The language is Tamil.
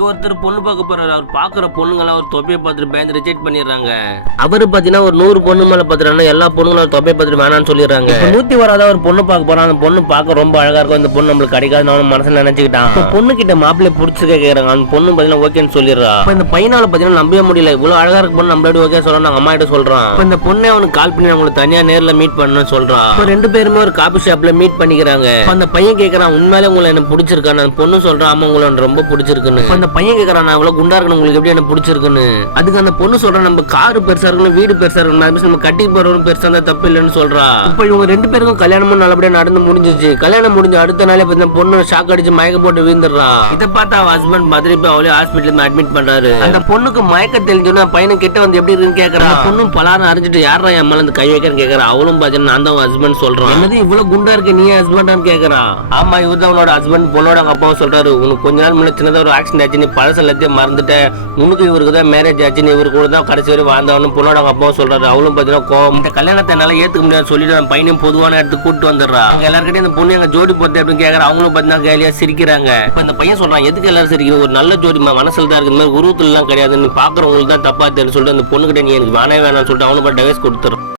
இங்க ஒருத்தர் பொண்ணு பார்க்க போறாரு. அவர் பாக்குற பொண்ணுங்களாம் ஒரு தொப்பையை பார்த்துட்டு பேந்து ரிஜெக்ட் பண்ணிடுறாங்க. அவரு பாத்தீங்கன்னா ஒரு 100 பொண்ணு மேல பாத்துறாங்க. எல்லா பொண்ணுங்களும் தொப்பையை பார்த்துட்டு வேணாம்னு சொல்லிடுறாங்க. 101 ஒரு பொண்ணு பார்க்க போறான். அந்த பொண்ணு பார்க்க ரொம்ப அழகா இருக்கும். இந்த பொண்ணு நம்மளுக்கு கிடைக்காதுன்னு அவன் மனசுல நினைச்சுக்கிட்டான். பொண்ணு கிட்ட மாப்பிள்ளை பிடிச்சிருக்க கேக்குறாங்க. அந்த பொண்ணு பாத்தீங்கன்னா ஓகேன்னு சொல்லிடுறா. இந்த பையனால பாத்தீங்கன்னா நம்பவே முடியல. இவ்வளவு அழகா இருக்க பொண்ணு நம்மளோட ஓகே சொல்றான். அம்மா கிட்ட சொல்றான். இந்த பொண்ணே அவனுக்கு கால் பண்ணி அவங்களுக்கு தனியா நேர்ல மீட் பண்ணணும்னு சொல்றான். ரெண்டு பேருமே ஒரு காபி ஷாப்ல மீட் பண்ணிக்கிறாங்க. அந்த பையன் கேக்குறான், உண்மையிலே உங்களை என்ன பிடிச்சிருக்கான்னு. அந்த பொண்ணு சொல்றான், ஆமா உங்களை ரொம்ப பிடிச்சிருக்குன்னு. அந்த பையன் கேக்குறான், நான் இவ்வளவு குண்டா இருக்கணும் உங்களுக்கு எப்படி என்ன பிடிச்சிருக்குன்னு. அதுக்கு அந்த பொண்ணு சொல்றான், நம்ம காரு பெருசா இருக்கணும், வீடு பெருசா இருக்கணும், நம்ம கட்டி போறவரும் பெருசா இருந்தா தப்பு இல்லைன்னு சொல்றா. இப்ப இவங்க ரெண்டு பேருக்கும் கல்யாணமும் நல்லபடியா நடந்து முடிஞ்சிச்சு. கல்யாணம் முடிஞ்ச அடுத்த நாளே பொண்ணு ஷாக் அடிச்சு மயக்க போட்டு வீந்துடுறா. இதை பார்த்து அவ ஹஸ்பண்ட் மதுரை போய் அவளே ஹாஸ்பிட்டல் அட்மிட் பண்றாரு. அந்த பொண்ணுக்கு மயக்க தெளிஞ்சோன்னா பையனை கிட்ட வந்து எப்படி இருக்குன்னு கேக்குறா. பொண்ணும் பலாரம் அரைஞ்சிட்டு யாரா என் மேல கை வைக்கிறன்னு கேக்குறா. அவளும் பாத்தீங்கன்னா நான் தான் ஹஸ்பண்ட் சொல்றான். என்னது இவ்வளவு குண்டா இருக்கு, நீ ஹஸ்பண்டான்னு கேக்குறா. ஆமா இவர் தான் அவனோட ஹஸ்பண்ட். பொண்ணோட அவங்க அப்பாவும் சொல்றாரு, உனக்கு கொஞ்ச நாள் முன்னாடி சின்னதா ஒரு ஆக்சிடென்ட் ஆச்சு, நீ பழச எல்லாத்தையும் மறந்துட்ட, உனக்கு இவருக்கு தான் மேரேஜ் ஆச்சு, நீ இவரு கூட தான் கடைசி வரை வாழ்ந்தவனு பொண்ணோட அவங்க அப்பாவும் சொல்றாரு. அவளும் பாத்தீங்கன்னா கோவம், இந்த கல்யாணத்தை என்னால ஏத்துக்க முடியாது சொல்லிட்டு அந்த பையனையும் பொதுவான இடத்துக்கு கூட்டு வந்துடுறா. எல்லாருக்கிட்டையும் இந்த பொண்ணு எங்க ஜோடி போட்டு அப்படின்னு கேக்குற. அவங்களும் பாத்தீங்கன்னா கேலியா சிரிக்கிறாங்க. இப்ப இந்த பையன் சொல்றான், எதுக்கு எல்லாரும் சிரிக்கிறீங்க, ஒரு நல்ல ஜோடி மனசுல தான் இருக்கு, இந்த மாதிரி உருவத்துல எல்லாம் கிடையாது, நீ பாக்குறவங்களுக்கு தான் தப்பா தெரியும் சொல்லிட்டு அந்த பொண்ணுகிட்ட நீ எனக்கு வேணவே வேணாம்னு சொல்லிட்டு அவனுக்கு டைவர்ஸ் கொடுத்துரு.